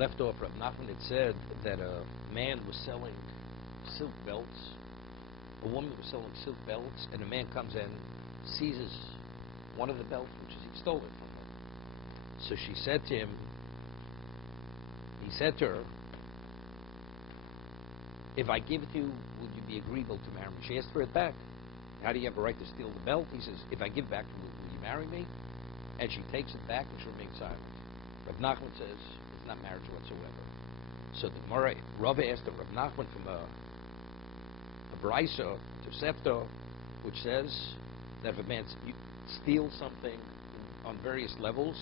left off, Rabbi Nachman had said that a man was selling silk belts. A woman was selling silk belts, and a man comes in, seizes one of the belts, which is he stole it from her. So she said to him, he said to her, if I give it to you, would you be agreeable to marry me? She asked for it back. How do you have a right to steal the belt? He says, if I give it back to you, will you marry me? And she takes it back and she remains silent. Rabbi Nachman says, it's not marriage whatsoever. So the Gemara, Rava asked the Rabbi Nachman from a Brisa, Tosefta, which says that if a man steals something on various levels,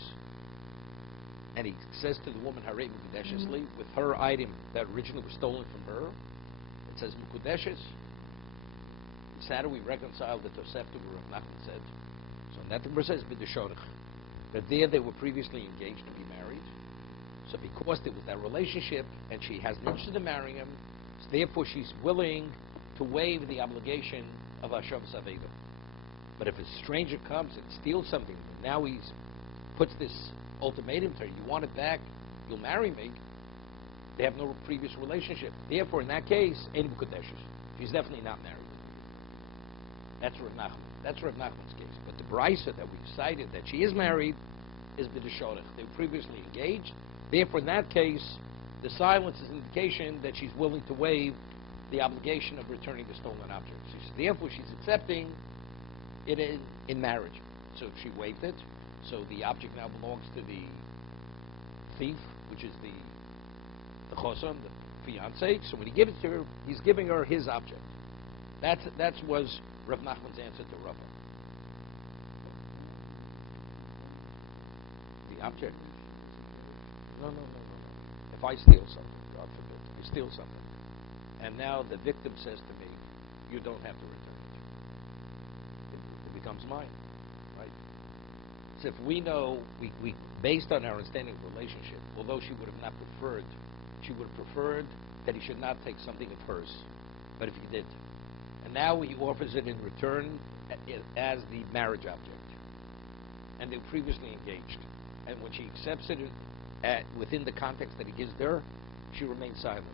and he says to the woman, Harei Mukudeshesli, with her item that originally was stolen from her, it says Mukudeshes. So how do we reconcile the Tosefta where Rabbi Nachman said? So in that the Gemara says B'deshorach. But there they were previously engaged to be married. So because there was that relationship, and she has an interest in marrying him, so therefore she's willing to waive the obligation of Hashavas Aveda. But if a stranger comes and steals something, and now he puts this ultimatum to her, you want it back, you'll marry me, they have no previous relationship. Therefore, in that case, Ein Mukudeshes. She's definitely not married. That's Rav Nachman. That's Rav Nachman's case. But the Brisa that we've cited that she is married is B'deshorach. They were previously engaged. Therefore, in that case, the silence is an indication that she's willing to waive the obligation of returning the stolen object. Therefore, she's accepting it in marriage. So she waived it. So the object now belongs to the thief, which is the choson, the fiancé. So when he gives it to her, he's giving her his object. That was Rav Nachman's answer to Rava. The object? No. If I steal something, God forbid, you steal something, and now the victim says to me, you don't have to return it. It becomes mine, right? So if we know, we based on our understanding of the relationship, although she would have not preferred, she would have preferred that he should not take something of hers, but if he did, and now he offers it in return as the marriage object, and they were previously engaged, and when she accepts it within the context that he gives her, she remains silent.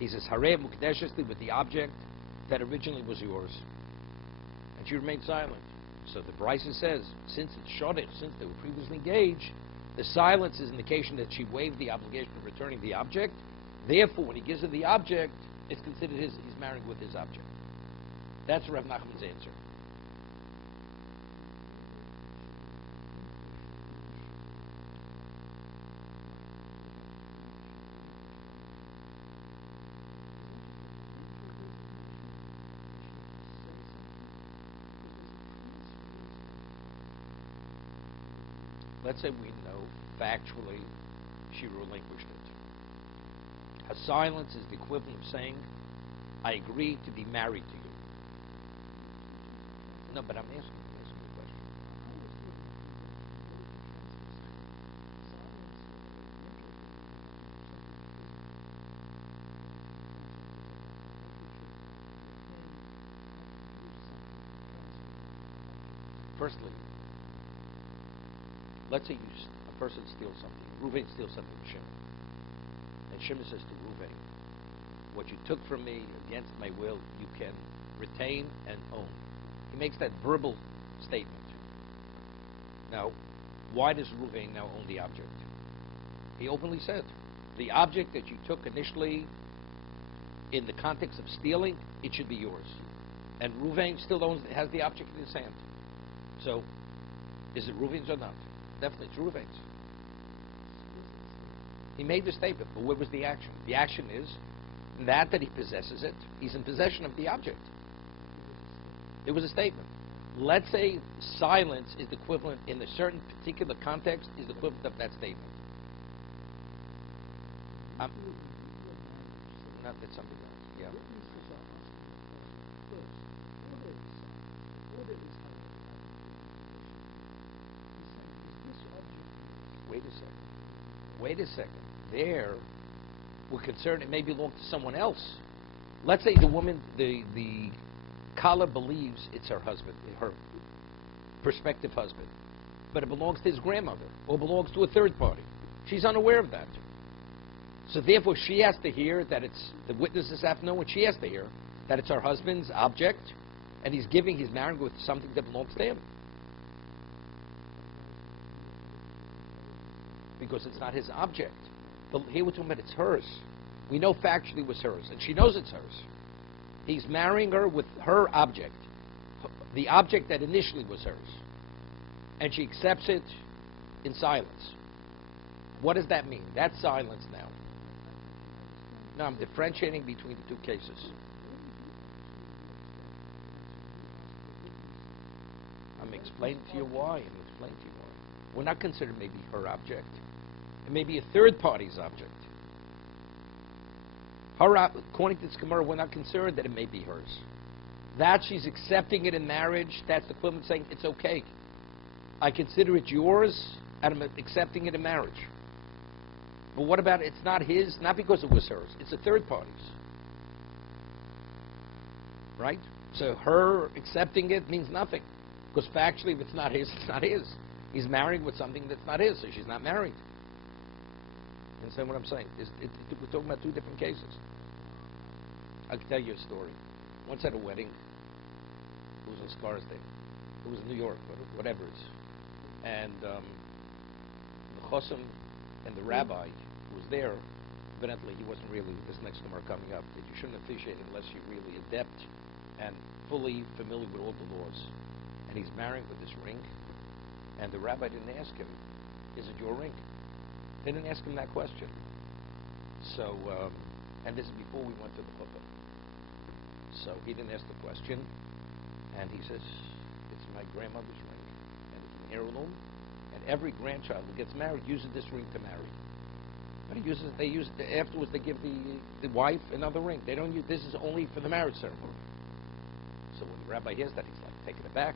He says, Harei Mukdeshesli, with the object that originally was yours. And she remained silent. So the Brisa says, since it's Shodich, since they were previously engaged, the silence is an indication that she waived the obligation of returning the object. Therefore, when he gives her the object, it's considered he's married with his object. That's Rav Nachman's answer. Let's say we know factually she relinquished it. A silence is the equivalent of saying, I agree to be married to you. No, but I'm asking you a question. Firstly, let's say a person steals something. Reuven steals something from Shimon. And Shimon says to Reuven, what you took from me against my will, you can retain and own. He makes that verbal statement. Now, why does Reuven now own the object? He openly said, the object that you took initially in the context of stealing, it should be yours. And Reuven still has the object in his hand. So, is it Reuven's or not? Definitely, it's Reuven's. He made the statement, but what was the action? The action is that he possesses it, he's in possession of the object. It was a statement. Let's say silence is the equivalent, in a certain particular context, is the equivalent of that statement. No, that's something else. Yeah. Wait a second. There, we're concerned it may belong to someone else. Let's say the woman, the Kala believes it's her husband, her prospective husband, but it belongs to his grandmother or belongs to a third party. She's unaware of that. So therefore, she has to hear that it's, the witnesses have to know, and she has to hear that it's her husband's object, and he's marrying with something that belongs to him. Because it's not his object. But here we're talking about it's hers. We know factually it was hers, and she knows it's hers. He's marrying her with her object, the object that initially was hers. And she accepts it in silence. What does that mean? That's silence now. No, I'm differentiating between the two cases. I'm explaining to you why. We're not considered maybe her object. It may be a third party's object. According to this Gemara, we're not concerned that it may be hers. That she's accepting it in marriage, that's the equivalent of saying, it's okay. I consider it yours, and I'm accepting it in marriage. But what about it's not his, not because it was hers, it's a third party's. Right? So her accepting it means nothing. Because factually, if it's not his, it's not his. He's marrying with something that's not his, so she's not married. You understand what I'm saying? We're talking about two different cases. I can tell you a story. Once at a wedding, it was on Scarsdale. It was in New York, whatever it is. And the chosam and the rabbi who was there, evidently he wasn't really, this next Gemara coming up, that you shouldn't officiate unless you're really adept and fully familiar with all the laws. And he's marrying with this ring, and the rabbi didn't ask him, is it your ring? They didn't ask him that question. So, and this is before we went to the chuppah. So he didn't ask the question, and he says, it's my grandmother's ring, and it's an heirloom, and every grandchild who gets married uses this ring to marry. But they use it, afterwards they give the wife another ring. They don't use, this is only for the marriage ceremony. So when the rabbi hears that, he's like, taken aback.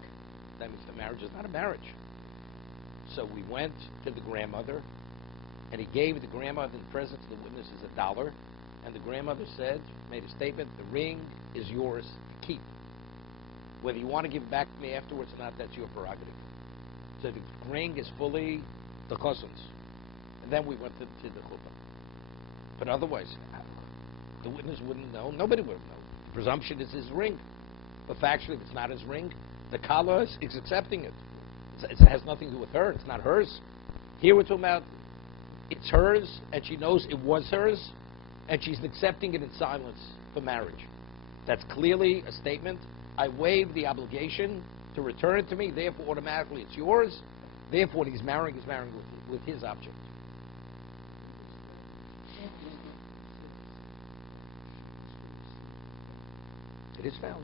That means the marriage is not a marriage. So we went to the grandmother, and he gave the grandmother in presence of the witnesses $1, and the grandmother said, made a statement, the ring is yours to keep. Whether you want to give it back to me afterwards or not, that's your prerogative. So the ring is fully the cousin's. And then we went to the chuppah. But otherwise, the witness wouldn't know. Nobody would have known. The presumption is his ring. But factually, if it's not his ring, the kala is accepting it. It has nothing to do with her. It's not hers. Here we're talking about it's hers, and she knows it was hers, and she's accepting it in silence for marriage. That's clearly a statement. I waive the obligation to return it to me, therefore automatically it's yours. Therefore, what he's marrying with his object. It is value.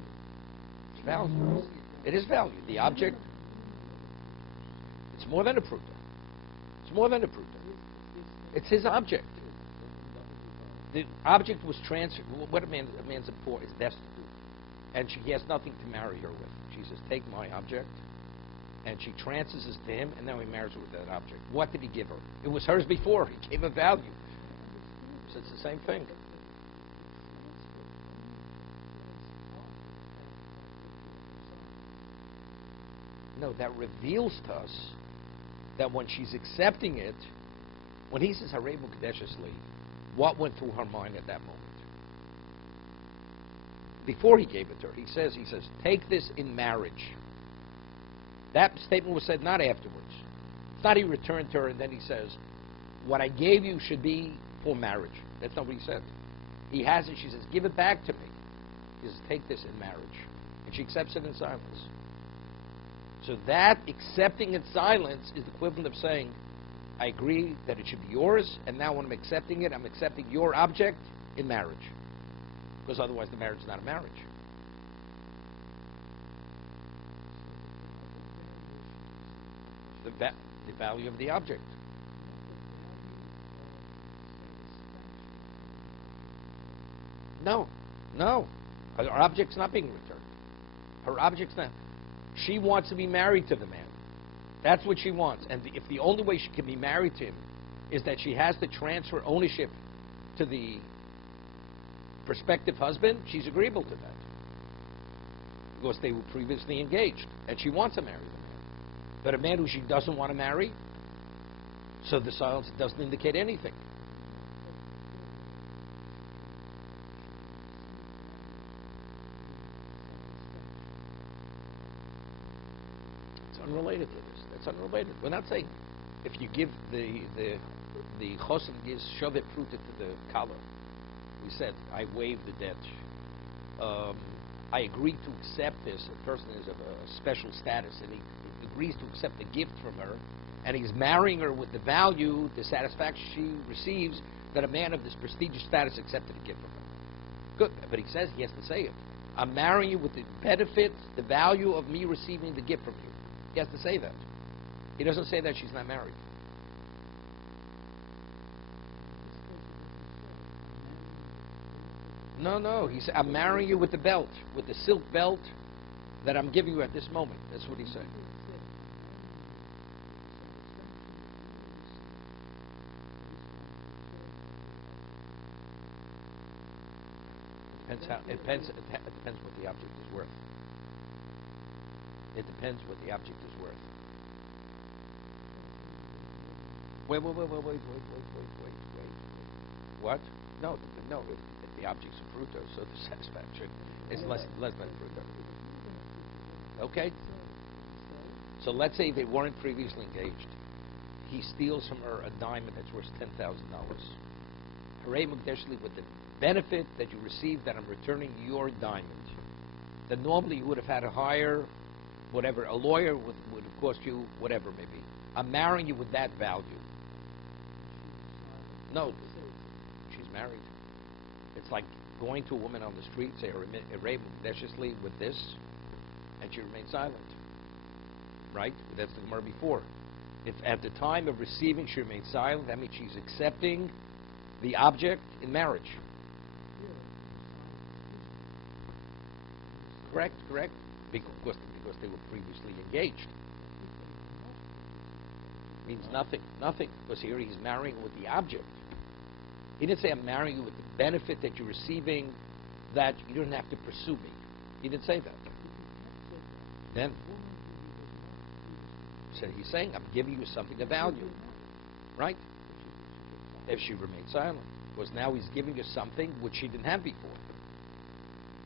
It's value. It is value. The object, it's more than a pruta. It's more than a pruta. It's his object. The object was transferred. What a man's important is destitute. And he has nothing to marry her with. She says, take my object. And she transfers it to him, and now he marries her with that object. What did he give her? It was hers before. He gave her value. So it's the same thing. No, that reveals to us that when she's accepting it, when he says Harevu Kadeshasli, what went through her mind at that moment? Before he gave it to her, he says, take this in marriage. That statement was said not afterwards. It's not he returned to her and then he says, what I gave you should be for marriage. That's not what he said. He has it, she says, give it back to me. He says, take this in marriage. And she accepts it in silence. So that accepting in silence is the equivalent of saying, I agree that it should be yours, and now when I'm accepting it, I'm accepting your object in marriage. Because otherwise the marriage is not a marriage. The value of the object. No. Her object's not being returned. Her object's not. She wants to be married to the man. That's what she wants. And if the only way she can be married to him is that she has to transfer ownership to the prospective husband, she's agreeable to that. Because they were previously engaged. And she wants to marry the man. But a man who she doesn't want to marry, so the silence doesn't indicate anything. unrelated to this. That's unrelated. We're not saying if you give the chosen gives shovet fruit to the kala. We said I waive the debt. I agree to accept this. A person is of a special status, and he agrees to accept the gift from her, and he's marrying her with the value, the satisfaction she receives that a man of this prestigious status accepted a gift from her. Good, but he says, he has to say it. I'm marrying you with the benefit, the value of me receiving the gift from you. He has to say that. He doesn't say that she's not married. No, he said, I'm marrying you with the belt, with the silk belt that I'm giving you at this moment. That's what he's saying. It depends what the object is worth. It depends what the object is worth. Wait. What? No. If the object's a fruto, so the satisfaction is less than fruto. Okay. So let's say they weren't previously engaged. He steals from her a diamond that's worth $10,000. Hooray Mukdeshli, with the benefit that you received that I'm returning your diamond. Then normally you would have had to hire whatever, a lawyer would have cost you whatever it may be. I'm marrying you with that value. No, she's married. It's like going to a woman on the street, say, Hooray Mukdeshli with this, and she remains silent. Right? That's the Gemara before. If at the time of receiving she remains silent, that means she's accepting the object in marriage. Correct. Because they were previously engaged. Means nothing. Because here he's marrying with the object. He didn't say I'm marrying you with the benefit that you're receiving, that you don't have to pursue me. He didn't say that. Then so he's saying I'm giving you something of value. Right? If she remains silent. Because now he's giving her something which she didn't have before.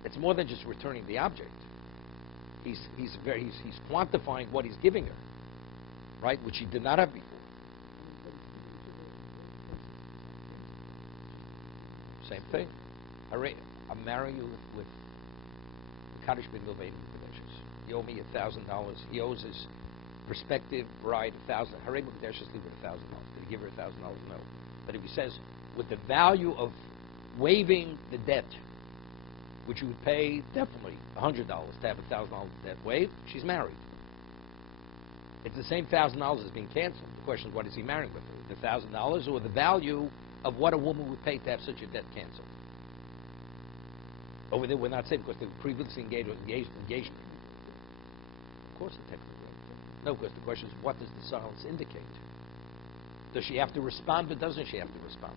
It's more than just returning the object. He's quantifying what he's giving her, right? Which he did not have before. Same thing. I'm marrying you with Kaddish Ben Milvain Kadeshes. You owe me $1,000. He owes his prospective bride $1,000. Hooray Mukdeshes leave with $1,000. Did he give her $1,000? No. But if he says with the value of waiving the debt, which you would pay definitely $100 to have $1,000 debt waived, she's married. It's the same $1,000 that's being canceled. The question is, what is he marrying with her? The $1,000 or the value of what a woman would pay to have such a debt canceled? Over there, we're not saying because they were previously engaged. Of course, technically. No, because the question is, what does the silence indicate? Does she have to respond, or doesn't she have to respond?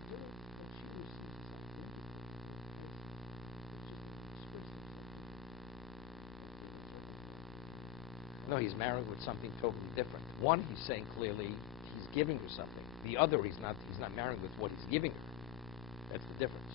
No, he's married with something totally different. One, he's saying clearly he's giving her something. The other, he's not married with what he's giving her. That's the difference.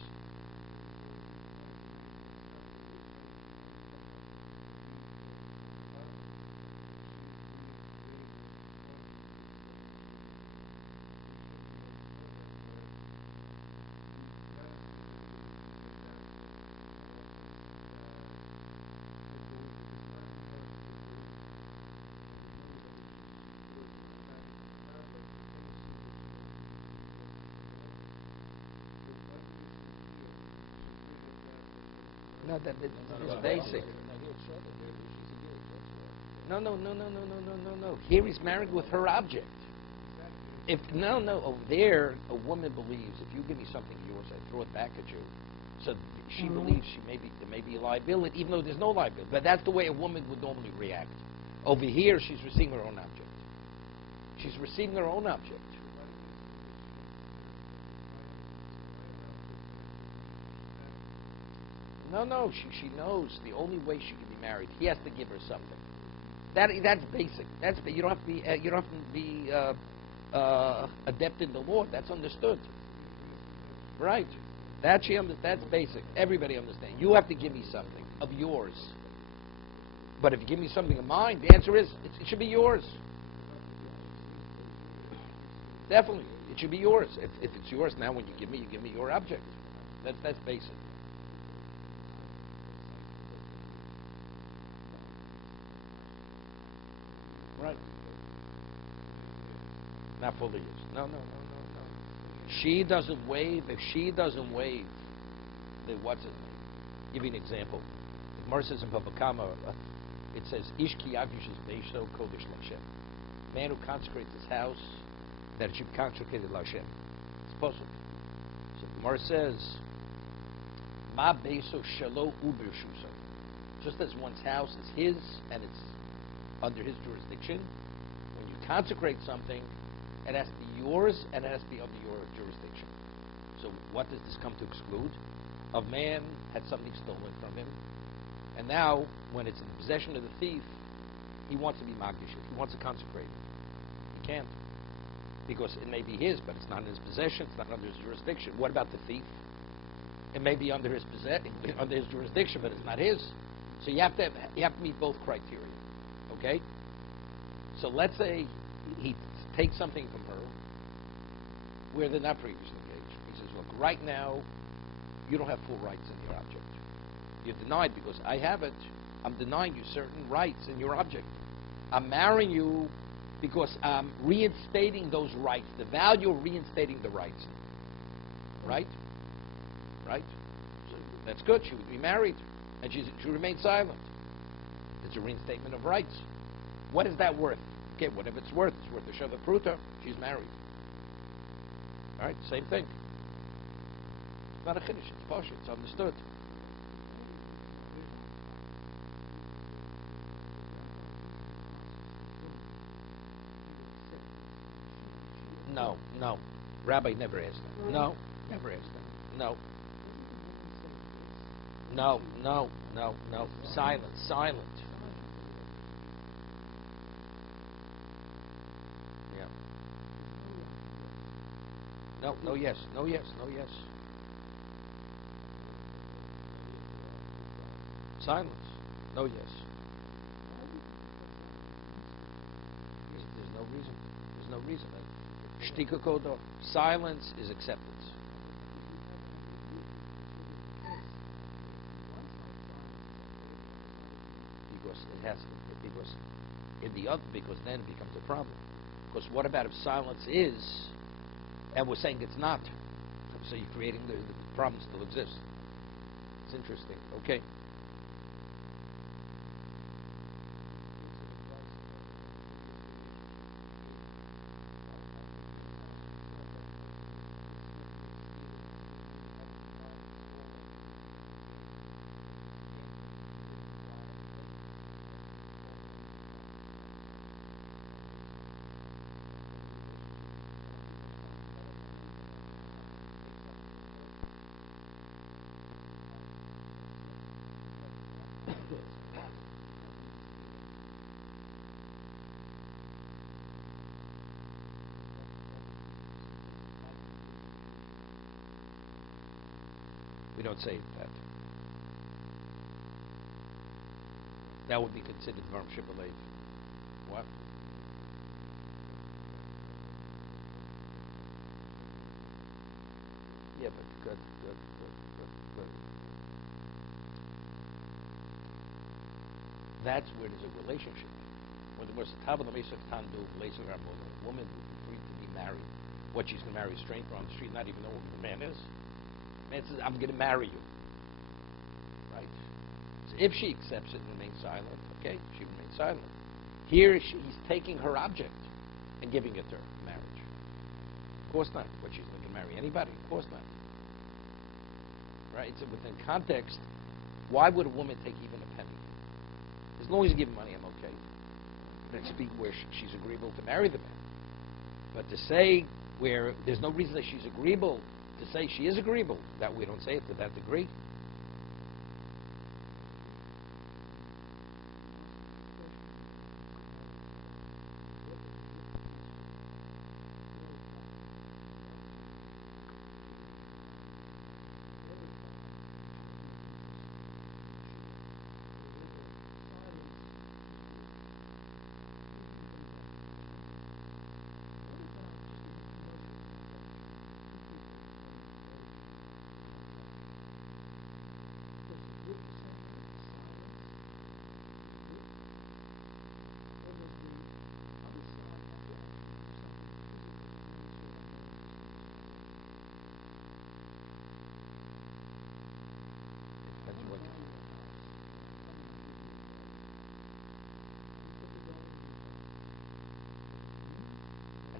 No, that's basic. No. Here he's married with her object. Over there, a woman believes if you give me something of yours, I throw it back at you. So she believes there may be a liability, even though there's no liability. But that's the way a woman would normally react. Over here, she's receiving her own object. She's receiving her own object. No. She knows the only way she can be married, he has to give her something. That's basic. You don't have to be adept in the law. That's understood, right? That's basic. Everybody understands. You have to give me something of yours. But if you give me something of mine, the answer is it should be yours. Definitely, it should be yours. If it's yours now, when you give me your object. That's basic. Right. Not fully used. No. She doesn't waive. If she doesn't waive, then what's it? Give you an example. The Gemara says in Bava Kama, it says, Ish ki yavishis beisho kodesh l'Hashem. Man who consecrates his house, that it should be consecrated l'Hashem. It's possible. So the Gemara says, Ma beisho shalo u'birshuso. Just as one's house is his and it's under his jurisdiction, when you consecrate something, it has to be yours and it has to be under your jurisdiction. So what does this come to exclude? A man had something stolen from him, and now, when it's in the possession of the thief, he wants to be magdish it. He wants to consecrate it. He can't. Because it may be his, but it's not in his possession, it's not under his jurisdiction. What about the thief? It may be under his jurisdiction, but it's not his. So you have to meet both criteria. Okay? So let's say he takes something from her where they're not previously engaged. He says, look, right now, you don't have full rights in your object. You're denied because I have it. I'm denying you certain rights in your object. I'm marrying you because I'm reinstating those rights, the value of reinstating the rights. Right? Right? So that's good. She would be married, and she remained silent. It's a reinstatement of rights. What is that worth? Okay, whatever it's worth a shava pruta. She's married. All right, same thing. It's not a kiddush, it's parshas, it's understood. No. Rabbi never asked that. No, never asked that. No. Silent. Yeah. No, yes. Silence. No, yes. There's no reason. Shtika kodo. Silence is acceptance. Because then it becomes a problem. Because what about if silence is, and we're saying it's not? So you're creating the problem still exists. It's interesting. Okay. We don't say that. That would be considered Varm Shibboleth. What? Yeah, but good. That's where there's a relationship. When there was a Tabla Mesa Tandu, a woman who's free to be married. What, she's going to marry a stranger on the street, not even know who the man is? Man says, I'm going to marry you. Right? So if she accepts it and remains silent, okay, she remains silent. Here, he's taking her object and giving it to her in marriage. Of course not. What, she's not going to marry anybody? Of course not. Right? So within context, why would a woman take even a penny? As long as you give money, I'm okay. Let's speak where she's agreeable to marry the man. But to say where there's no reason that she's agreeable, to say she is agreeable, that we don't say it to that degree.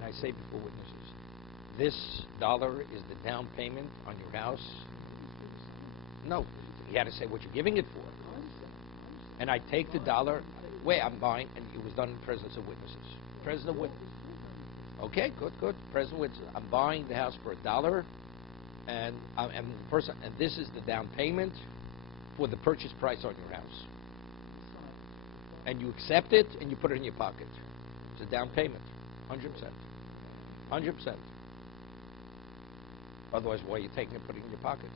I say before witnesses, this dollar is the down payment on your house? No. You had to say what you're giving it for. And I take the dollar, wait, I'm buying, and it was done in presence of witnesses. Presence of witnesses. Okay, good. Presence of witnesses. I'm buying the house for $1, and this is the down payment for the purchase price on your house. And you accept it, and you put it in your pocket. It's a down payment, 100%. 100%. Otherwise, why are you taking it and putting it in your pocket?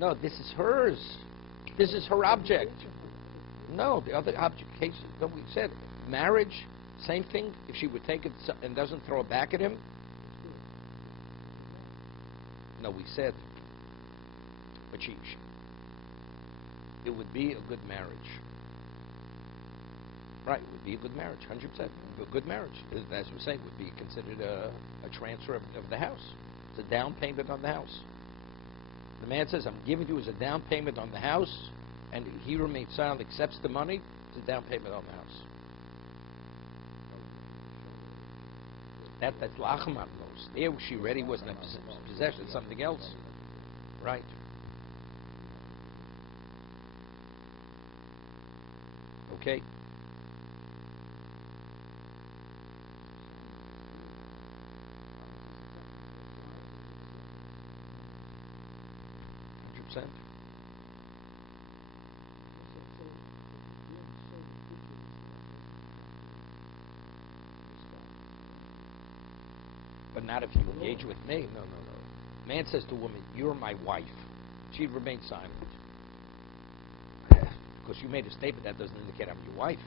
No, this is hers. This is her object. No, the other object cases, we said, marriage, same thing. If she would take it and doesn't throw it back at him. No, we said, but it would be a good marriage. Right, it would be a good marriage, 100%. A good marriage, as we're saying, would be considered a transfer of the house. It's a down payment on the house. The man says, I'm giving you as a down payment on the house, and he remains silent, accepts the money, it's a down payment on the house. That's lachem atmos. There she already wasn't a possession, it's something else. Right. Okay. But not if you engage with me. No. Man says to a woman, you're my wife. She'd remain silent. Because you made a statement that doesn't indicate I'm your wife.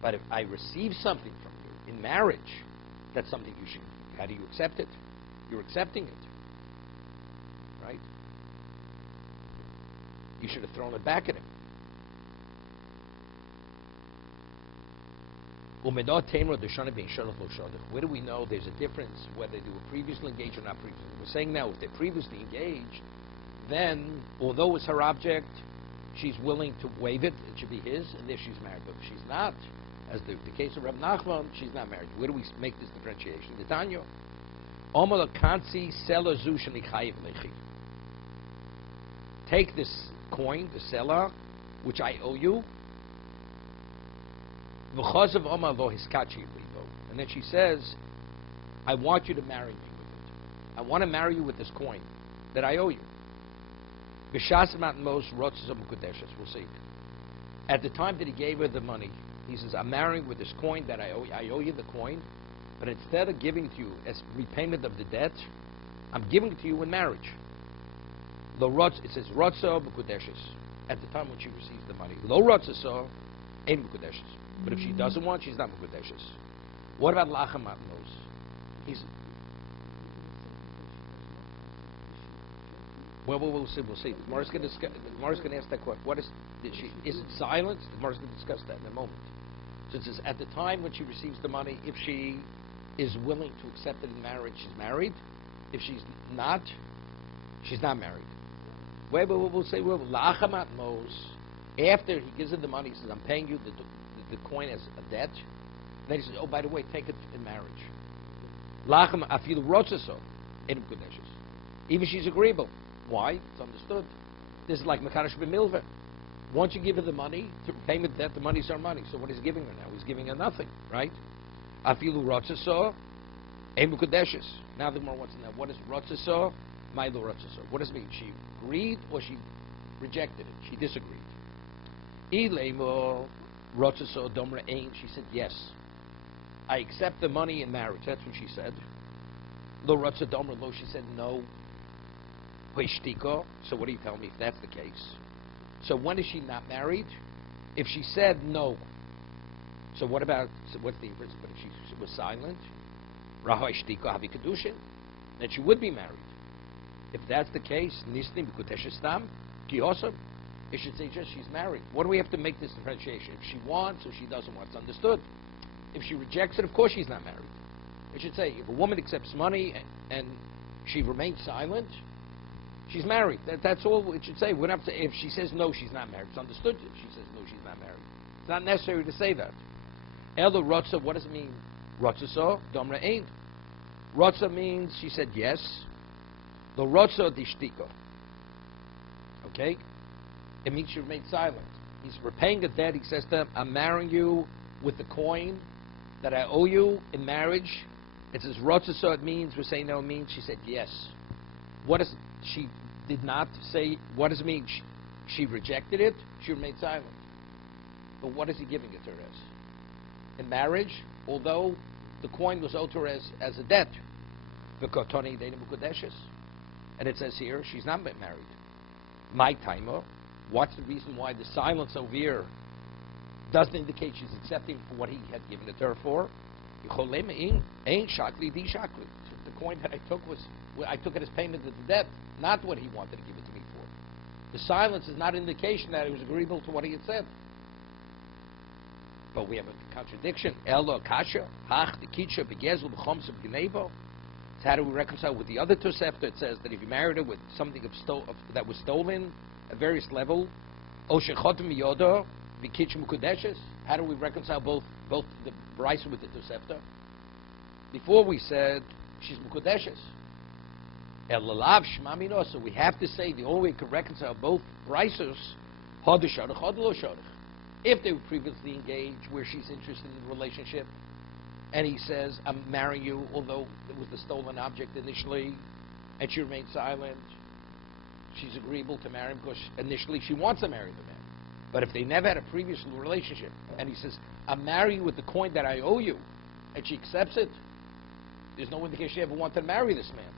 But if I receive something from you in marriage, that's something you should. How do you accept it? You're accepting it. Right? You should have thrown it back at him. Where do we know there's a difference whether they were previously engaged or not previously? We're saying now if they're previously engaged, then although it's her object, she's willing to waive it. It should be his, and if she's married. But if she's not, as the case of Reb Nachman, she's not married. Where do we make this differentiation? The Tanya. Take this coin, the seller, which I owe you. And then she says, I want you to marry me with it. I want to marry you with this coin that I owe you. We'll see. At the time that he gave her the money, he says, I'm marrying with this coin that I owe you. I owe you the coin, but instead of giving to you as repayment of the debt, I'm giving it to you in marriage. It says, Rotza b'kudeshes. At the time when she receives the money. Lo Rotza so, ein b'kudeshes. But if she doesn't want, she's not b'kudeshes. What about lachem atmos? He's we'll see. Gemara's going to ask that question. Is it silence? Gemara's going to discuss that in a moment. So it says, at the time when she receives the money, if she is willing to accept it in marriage, she's married. If she's not married. We'll say, lachem atmos. After he gives her the money, he says, I'm paying you the coin as a debt. And then he says, oh, by the way, take it in marriage. Lachem afilu rotzaso, ein b'kudeshes. Even she's agreeable. Why? It's understood. This is like Mekadosh b'milveh. Once you give her the money, to payment debt, the money's our money. So what is he giving her now? He's giving her nothing, right? Afilu rotzaso, ein b'kudeshes. Now the Gemara wants to know, what is rotzaso? Ma'ilo rotzaso. What does it mean? She agreed or she rejected it? She disagreed. Ilemo rotzaso domra ein. She said yes. I accept the money in marriage. That's what she said. Lo rotza domra lo. She said no. So what do you tell me if that's the case? So when is she not married? If she said no. So what about? So what's the difference? But if she was silent, rahoi shtika havi kiddushin, then she would be married. If that's the case, nisnim b'kudeshes stam kiyosam. It should say just she's married. What do we have to make this differentiation? If she wants or she doesn't want, it's understood. If she rejects it, of course she's not married. It should say if a woman accepts money and she remains silent, she's married. That's all it should say. We don't have to say if she says no, she's not married. It's understood. If she says no, she's not married. It's not necessary to say that. Elo rotza, what does it mean? Rotza so, domra ain't. Rotza means she said yes. The rotza dishtiko. Okay? It means she remained silent. We're paying a debt. He says to him, I'm marrying you with the coin that I owe you in marriage. It says rotza so, it means, we're saying no, it means she said yes. What is, she did not say, what does it mean? She rejected it, she remained silent. But what is he giving it to her as? In marriage, although the coin was owed to her as a debt, and it says here she's not been married. My timer, what's the reason why the silence over here doesn't indicate she's accepting for what he had given it to her for? The coin that I took was, I took it as payment of the debt, not what he wanted to give it to me for. The silence is not an indication that it was agreeable to what he had said. But we have a contradiction. Elo kasha, hach the kitcha begezel b'chomsa b'gnevo. So how do we reconcile with the other Tosefta? It says that if you married her with something that was stolen at various levels, o shechotem yoda v'kitcha mukudeshes. How do we reconcile both the Brisa with the Tosefta? Before we said she's mukudeshes. Elalav shmamino. So we have to say the only way we can reconcile both Brisas, hadashadach hadlo shadach. If they were previously engaged, where she's interested in the relationship, and he says, I'm marrying you, although it was the stolen object initially, and she remained silent, she's agreeable to marry him because initially she wants to marry the man. But if they never had a previous relationship, and he says, I'm marrying you with the coin that I owe you, and she accepts it, there's no indication she ever wanted to marry this man.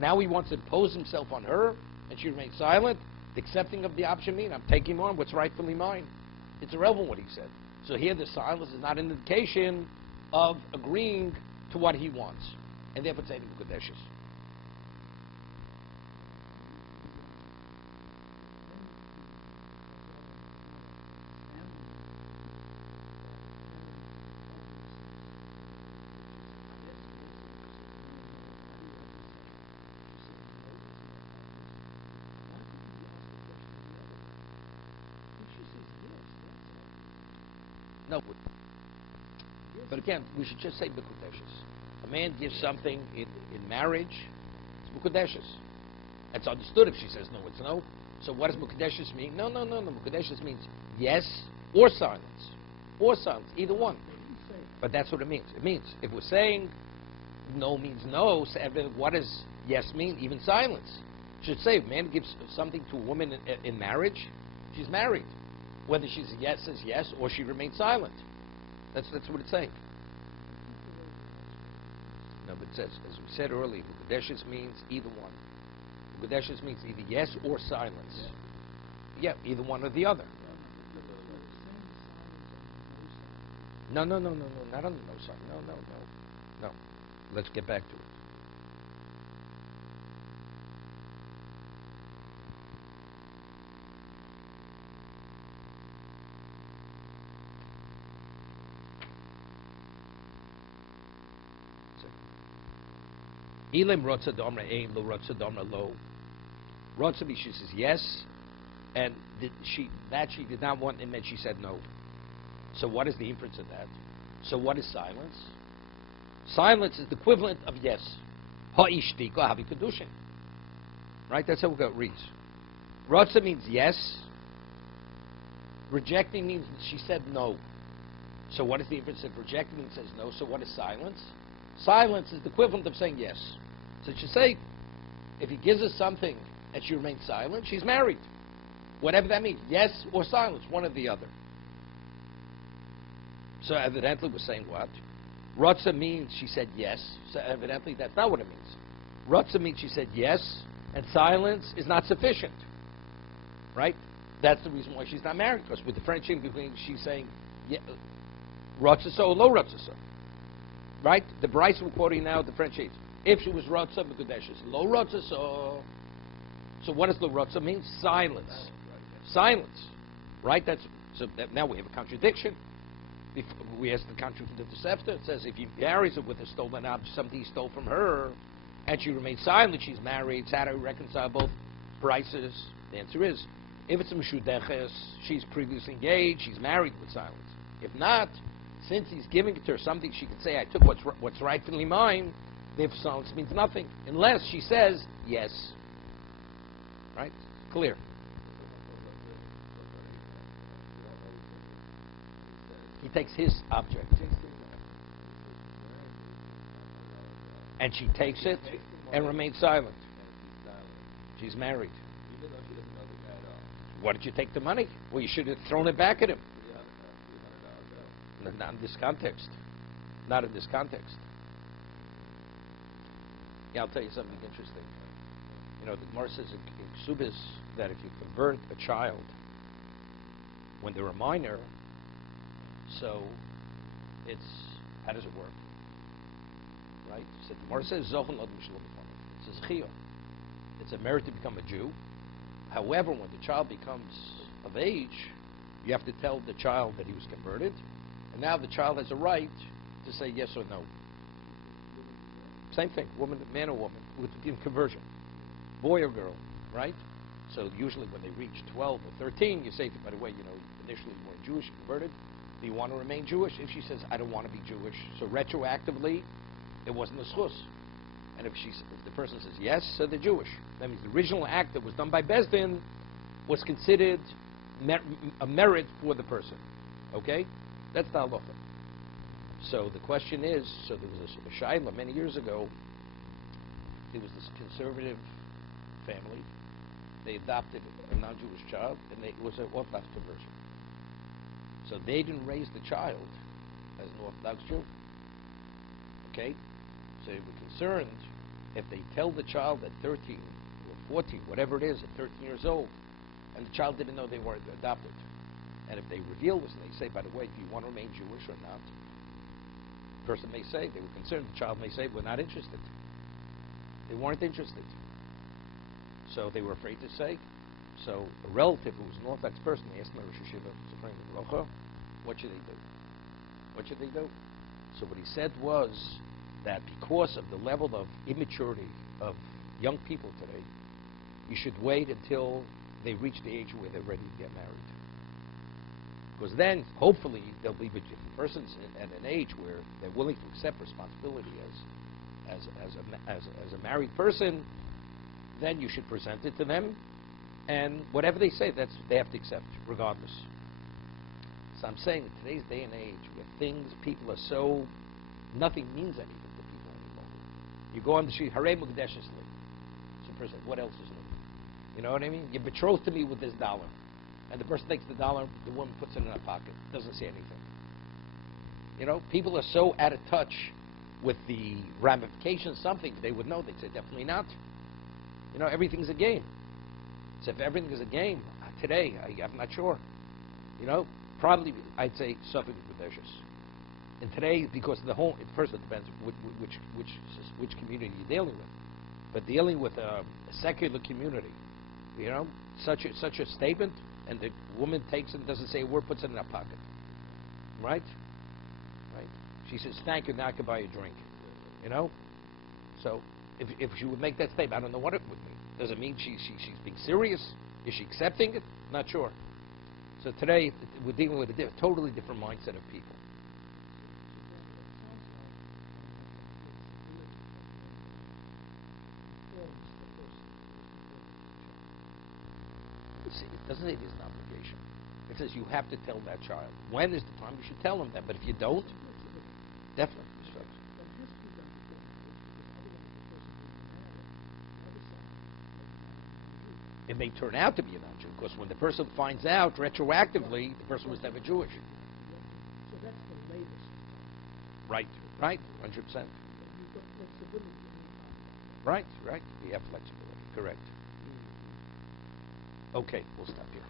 Now he wants to impose himself on her, and she remains silent, accepting of the option mean, I'm taking him on what's rightfully mine. It's irrelevant what he said. So here the silence is not an indication of agreeing to what he wants. And therefore it's Eidim Kodeshes. No, but again, we should just say B'Kodeshes. A man gives something in marriage, it's B'Kodeshes. It's understood if she says no, it's no. So what does B'Kodeshes mean? No. B'Kodeshes means yes or silence. Or silence, either one. But that's what it means. It means, if we're saying no means no, so what does yes mean? Even silence. Should say, if a man gives something to a woman in marriage, she's married. Whether she says yes or she remains silent. That's what it's saying. No, but it says, as we said earlier, B'Kodeshes means either one. B'Kodeshes means either yes or silence. Yeah, either one or the other. No, not on the no side. No. Let's get back to it. Elim rotza domra ein lo rotza domra lo. Rotza means she says yes, and she did not want, and then she said no. So what is the inference of that? So what is silence? Silence is the equivalent of yes. Ha'ishtika havi kiddushin. Right? That's how it reads. Rotza means yes. Rejecting means she said no. So what is the inference of rejecting means says no? So what is silence? Silence is the equivalent of saying yes. So she say, if he gives us something and she remains silent, she's married. Whatever that means, yes or silence, one or the other. So evidently we're saying what? Rotza means she said yes. So evidently that's not what it means. Rotza means she said yes, and silence is not sufficient. Right? That's the reason why she's not married, because with differentiating between she's saying yeah, Rotza so or low Rotza so. Right? The Bryce we're quoting now differentiates. If she was Rotza B'Kodeshes, low Rotza so. So what does low Rotza mean? Silence. Silence. Right? Now we have a contradiction. We asked the contradiction of the Sefta. It says if he marries her with a stolen object, something he stole from her, and she remains silent, she's married. So how do we reconcile both Bryces? The answer is, if it's a Meshudeches, she's previously engaged, she's married with silence. If not, Since he's giving it to her something she could say, I took what's rightfully mine, therefore silence means nothing. Unless she says, yes. Right? Clear. He takes his object. And she takes it and remains silent. She's married. Why did you take the money? Well, you should have thrown it back at him. Not in this context. Not in this context. Yeah, I'll tell you something interesting. You know, the Gemara says in Ksubis that if you convert a child when they're a minor, so it's, how does it work? Right? So the Gemara says, Zochel Ad Mishlo B'Fanei. It says, Chiyah. It's a merit to become a Jew. However, when the child becomes of age, you have to tell the child that he was converted, and now the child has a right to say yes or no. Same thing, man or woman, in conversion. Boy or girl, right? So usually when they reach 12 or 13, you say, by the way, you know, initially you weren't Jewish, converted. Do you want to remain Jewish? If she says, I don't want to be Jewish, so retroactively, it wasn't a schus. And if the person says yes, so they're Jewish. That means the original act that was done by Beis Din was considered a merit for the person. Okay? That's the halacha. So the question is, so there was a shaila many years ago. There was this conservative family. They adopted a non-Jewish child, and it was an Orthodox conversion. So they didn't raise the child as an Orthodox Jew. Okay? So they were concerned if they tell the child at 13 or 14, whatever it is, at 13 years old, and the child didn't know they were adopted. And if they reveal this and they say, by the way, do you want to remain Jewish or not? The person may say, they were concerned, the child may say, we're not interested. They weren't interested. So they were afraid to say. So a relative who was an Orthodox person, they asked Rosh Hashiva, Supreme Baruch, what should they do? What should they do? So what he said was that because of the level of immaturity of young people today, you should wait until they reach the age where they're ready to get married. Because then, hopefully, they'll be, if the person's at an age where they're willing to accept responsibility as a married person, then you should present it to them, and whatever they say, they have to accept, regardless. So I'm saying in today's day and age, where people are so, nothing means anything to people anymore. You go on the street, Harei Mukdesh Isli. So the person, what else is new? You know what I mean? You're betrothed to me with this $1. And the person takes the $1, the woman puts it in her pocket, doesn't say anything. You know, people are so out of touch with the ramifications, something they would know, they'd say, definitely not. You know, everything's a game. So if everything is a game, today, I'm not sure. You know, probably, I'd say, something Mukdeshus. And today, because the whole, first it depends which community you're dealing with. But dealing with a secular community, you know, such a statement, and the woman takes it and doesn't say a word, puts it in her pocket. Right? Right? She says, thank you, now I can buy you a drink. You know? So, if she would make that statement, I don't know what it would mean. Does it mean she's being serious? Is she accepting it? Not sure. So today, we're dealing with a totally different mindset of people. See, it doesn't say there's an obligation. It says you have to tell that child. When is the time you should tell them that? But if you don't, definitely. It may turn out to be a non-Jew, because when the person finds out retroactively, the person was never Jewish. So that's the latest. Right, 100%. You've got flexibility. Right. We have flexibility. Correct. Okay, we'll stop here.